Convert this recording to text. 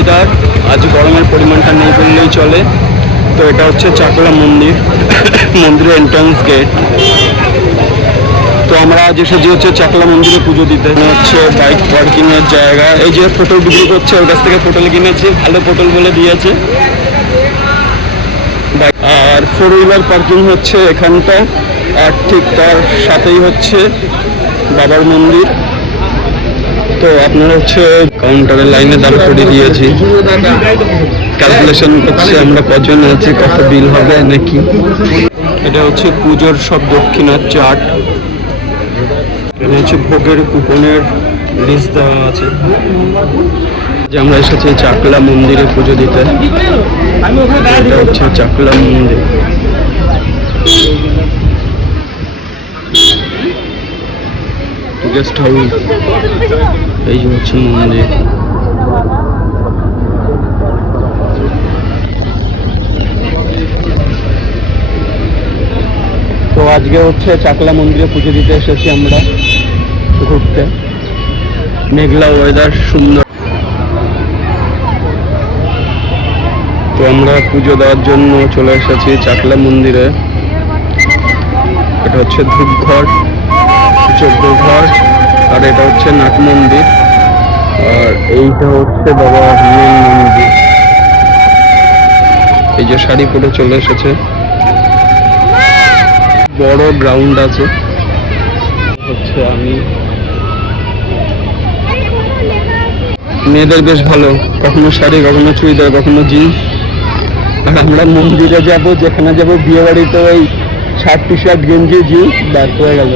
Weather, আজ গরমের পরিমাণটা নেই বললেই চলে। তো এটা হচ্ছে চাকলা মন্দির, মন্দিরের এন্ট্রান্স গেট। তো আমরা আজ এসেছি হচ্ছে চাকলা মন্দিরে পুজো দিতে। হচ্ছে বাইক পার্কিং এর জায়গা। এই যে পটল বিক্রি করছে, ওর কাছ থেকে পটল কিনেছি, ভালো পটল বলে দিয়েছে। আর 4 হুইলার পার্কিং হচ্ছে এখানটা, আর ঠিক তার সাথেই হচ্ছে বাবার মন্দির। তো আপনারা হচ্ছে কাউন্টারের লাইনে দাঁড় করিয়ে দিয়েছি, ক্যালকুলেশন করছে আমরা কজন আছি, কত বিল হবে নাকি। এটা হচ্ছে পুজোর সব দক্ষিণার চার্ট। এখানে হচ্ছে ভোগের কুপনের লিস্ট দেওয়া আছে। যে আমরা এসেছি চাকলা মন্দিরে পুজো দিতে। এটা হচ্ছে চাকলা মন্দির। গেস্ট হাউস, এই যে হচ্ছে মন্দির। তো আজকে হচ্ছে চাকলা মন্দিরে পুজো দিতে এসেছি আমরা ঘুরতে। মেঘলা ওয়েদার, সুন্দর। তো আমরা পুজো দেওয়ার জন্য চলে এসেছি চাকলা মন্দিরে। এটা হচ্ছে ধূপঘর, যজ্ঞঘর, আর এটা হচ্ছে নাট মন্দির, আর এইটা হচ্ছে বাবা হনুমান মন্দির। এই যে শাড়ি পরে চলে এসেছে। বড় গ্রাউন্ড আছে। হচ্ছে আমি মেয়েদের বেশ ভালো, কখনো শাড়ি, কখনো চুড়িদার, কখনো জিন্স। আর আমরা মন্দিরে যাব, যেখানে যাব বিয়ে বাড়িতে ওই শার্ট টি শার্ট গেঞ্জি জিন্স, ব্যাস হয়ে গেল।